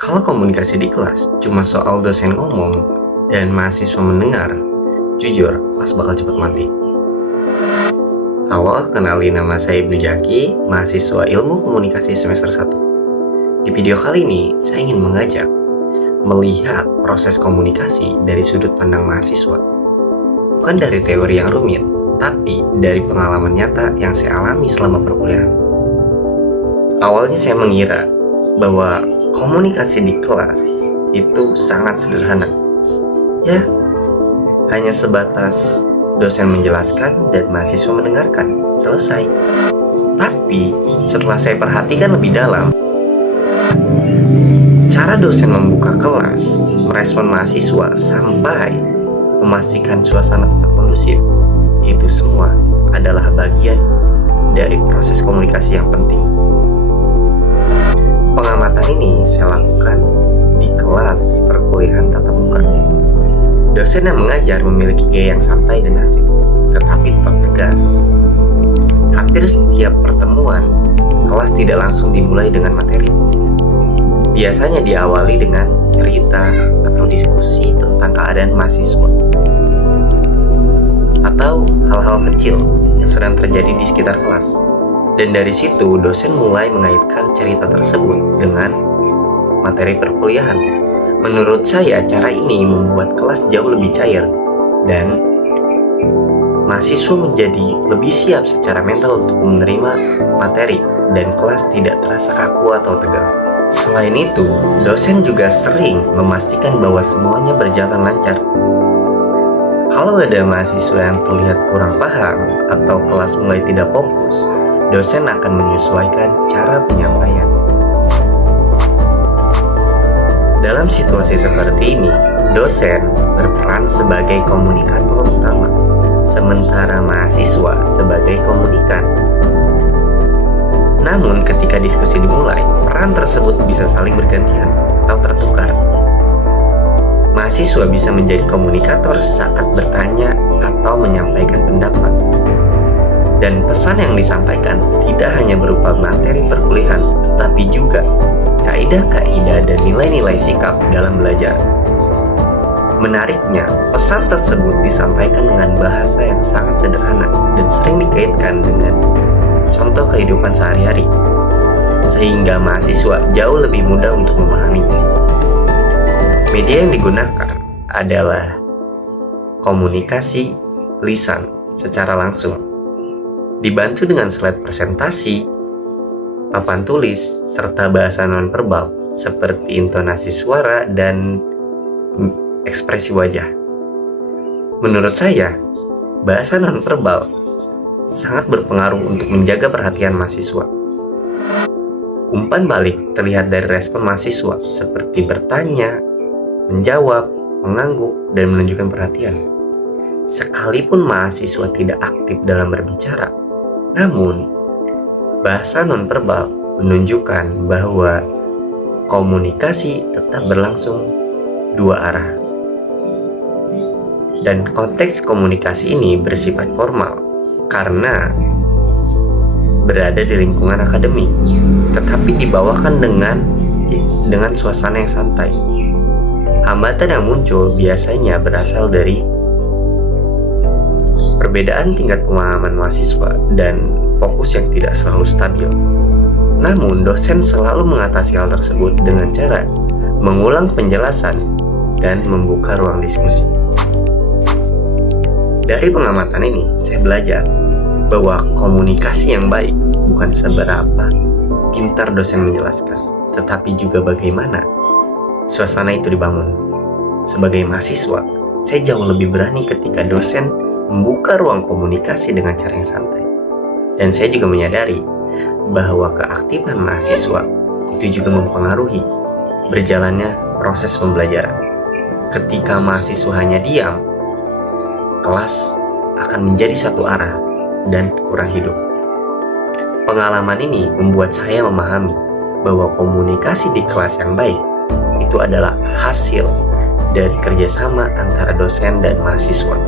Kalau komunikasi di kelas cuma soal dosen ngomong dan mahasiswa mendengar, jujur, kelas bakal cepet mati. Halo, kenalin nama saya Ibnu Jaki, mahasiswa Ilmu Komunikasi semester 1. Di video kali ini, saya ingin mengajak melihat proses komunikasi dari sudut pandang mahasiswa. Bukan dari teori yang rumit, tapi dari pengalaman nyata yang saya alami selama perkuliahan. Awalnya saya mengira bahwa komunikasi di kelas itu sangat sederhana. Ya, hanya sebatas dosen menjelaskan dan mahasiswa mendengarkan. Selesai. Tapi setelah saya perhatikan lebih dalam, cara dosen membuka kelas, merespon mahasiswa sampai memastikan suasana tetap kondusif, itu semua adalah bagian dari proses komunikasi yang penting. Pengamatan ini saya lakukan di kelas perkuliahan tatap muka. Dosen yang mengajar memiliki gaya yang santai dan asik, tetapi tetap tegas. Hampir setiap pertemuan, kelas tidak langsung dimulai dengan materi. Biasanya diawali dengan cerita atau diskusi tentang keadaan mahasiswa, atau hal-hal kecil yang sedang terjadi di sekitar kelas. Dan dari situ, dosen mulai mengaitkan cerita tersebut dengan materi perkuliahan. Menurut saya, cara ini membuat kelas jauh lebih cair dan mahasiswa menjadi lebih siap secara mental untuk menerima materi dan kelas tidak terasa kaku atau tegang. Selain itu, dosen juga sering memastikan bahwa semuanya berjalan lancar. Kalau ada mahasiswa yang terlihat kurang paham atau kelas mulai tidak fokus, dosen akan menyesuaikan cara penyampaian. Dalam situasi seperti ini, dosen berperan sebagai komunikator utama, sementara mahasiswa sebagai komunikan. Namun, ketika diskusi dimulai, peran tersebut bisa saling bergantian atau tertukar. Mahasiswa bisa menjadi komunikator saat bertanya atau menyampaikan pendapat. Dan pesan yang disampaikan tidak hanya berupa materi perkuliahan, tetapi juga kaidah-kaidah dan nilai-nilai sikap dalam belajar. Menariknya, pesan tersebut disampaikan dengan bahasa yang sangat sederhana dan sering dikaitkan dengan contoh kehidupan sehari-hari, sehingga mahasiswa jauh lebih mudah untuk memahaminya. Media yang digunakan adalah komunikasi lisan secara langsung, dibantu dengan slide presentasi, papan tulis, serta bahasa nonverbal seperti intonasi suara dan ekspresi wajah. Menurut saya, bahasa nonverbal sangat berpengaruh untuk menjaga perhatian mahasiswa. Umpan balik terlihat dari respon mahasiswa seperti bertanya, menjawab, mengangguk, dan menunjukkan perhatian. Sekalipun mahasiswa tidak aktif dalam berbicara, namun bahasa nonverbal menunjukkan bahwa komunikasi tetap berlangsung dua arah. Dan konteks komunikasi ini bersifat formal karena berada di lingkungan akademik, tetapi dibawakan dengan suasana yang santai. Hambatan yang muncul biasanya berasal dari perbedaan tingkat pemahaman mahasiswa dan fokus yang tidak selalu stabil. Namun, dosen selalu mengatasi hal tersebut dengan cara mengulang penjelasan dan membuka ruang diskusi. Dari pengamatan ini, saya belajar bahwa komunikasi yang baik bukan seberapa pintar dosen menjelaskan, tetapi juga bagaimana suasana itu dibangun. Sebagai mahasiswa, saya jauh lebih berani ketika dosen membuka ruang komunikasi dengan cara yang santai. Dan saya juga menyadari bahwa keaktifan mahasiswa itu juga mempengaruhi berjalannya proses pembelajaran. Ketika mahasiswa hanya diam, kelas akan menjadi satu arah dan kurang hidup. Pengalaman ini membuat saya memahami bahwa komunikasi di kelas yang baik itu adalah hasil dari kerjasama antara dosen dan mahasiswa.